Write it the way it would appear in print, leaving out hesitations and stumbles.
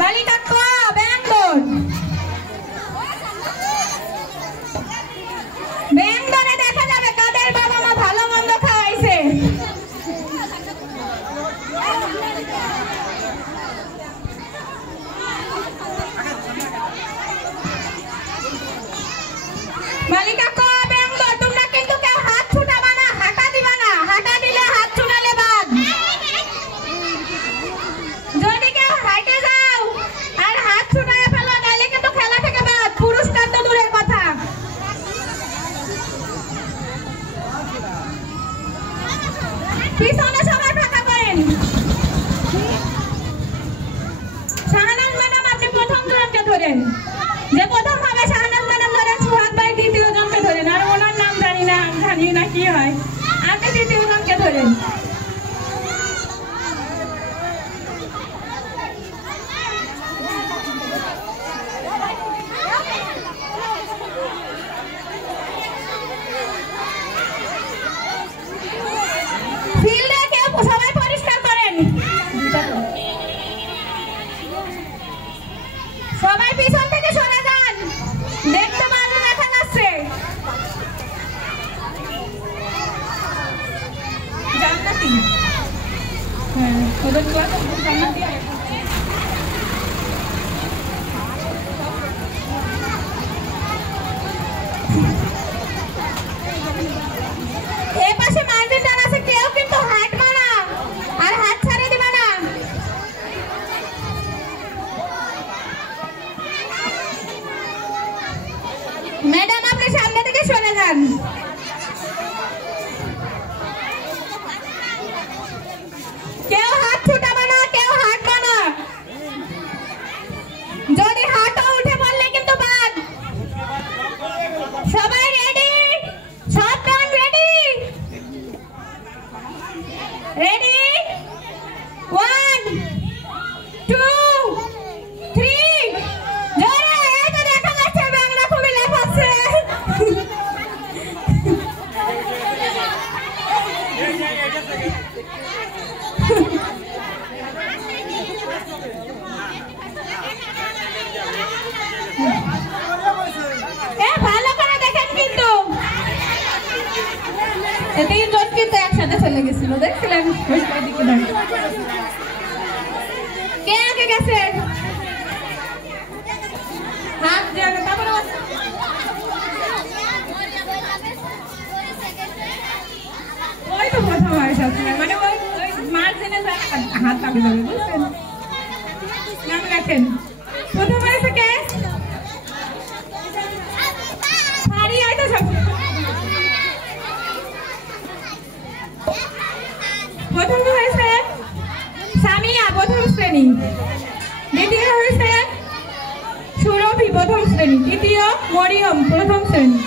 বালিকা ক ব্যাঙ্গন। ব্যাঙ্গনে দেখা যাবে কাদের বাবা মা ভালো মন্দ খাওয়াইছে। বালিকা ক ব্যাঙ্গন। তোমরা কিন্তু কেউ হাত ছুটাবা না, হাঁটা দিবা না। হাঁটা দিলে হাত ছুটালে বাদ। যদি কেউ হাঁটে যাও আর হাত ছুটায় ফেলো তাহলে কিন্তু খেলা থেকে বাদ। পুরস্কার তো দূরের কথা। পিছনে সবাই ফাঁকা করেন। শাহনাজ ম্যাডাম আপনি প্রথম জনকে ধরেন। যে প্রথম হবে শাহনাজ ম্যাডাম ধরেন। সুহাগ ভাই দ্বিতীয় জনকে ধরেন। আর ওনার নাম জানি না কি হয়। আপনি তৃতীয় জনকে ধরেন। ফিল্ডে কেউ সবাই পরিষ্কার করেন। সবাই পিছন থেকে সরে যান। দেখতে ভালো দেখা যাচ্ছে। জান্নাতি হ্যাঁ ওদের ক্লাস জান্নাতি। এই পাশে মার্জিন টান আছে। কেউ কিন্তু হাঁটবা না আর হাত ছাড়ে দিবা না। ম্যাডাম আপনি সামনে থেকে সরে যান। কেউ হাত ছুটাবা না, কেউ হাঁটবা না। যদি হাঁটো উঠে পড়লে কিন্তু বাদ। সবাই রেডি? সব টান রেডি? রেডি? 1 2 3 জোরে। এই তো দেখা যাচ্ছে বাংলা খুবই লাফাচ্ছে। ভালো করে দেখেন কিন্তু তিনজন কিন্তু একসাথে চলে গেছিল। দেখছিলেন কে আগে গেছে? হাত দিয়ে তারপরে ওই তো প্রথম মানে ওই মার্জিনে হাত আগে যাবে বুঝছেন। নাম লেখেন। প্রথম হয়েছে কে? প্রথম হয়েছে সামিয়া প্রথম শ্রেণী। দ্বিতীয় হয়েছে সুরভি প্রথম শ্রেণী। তৃতীয় মরিয়ম প্রথম শ্রেণী।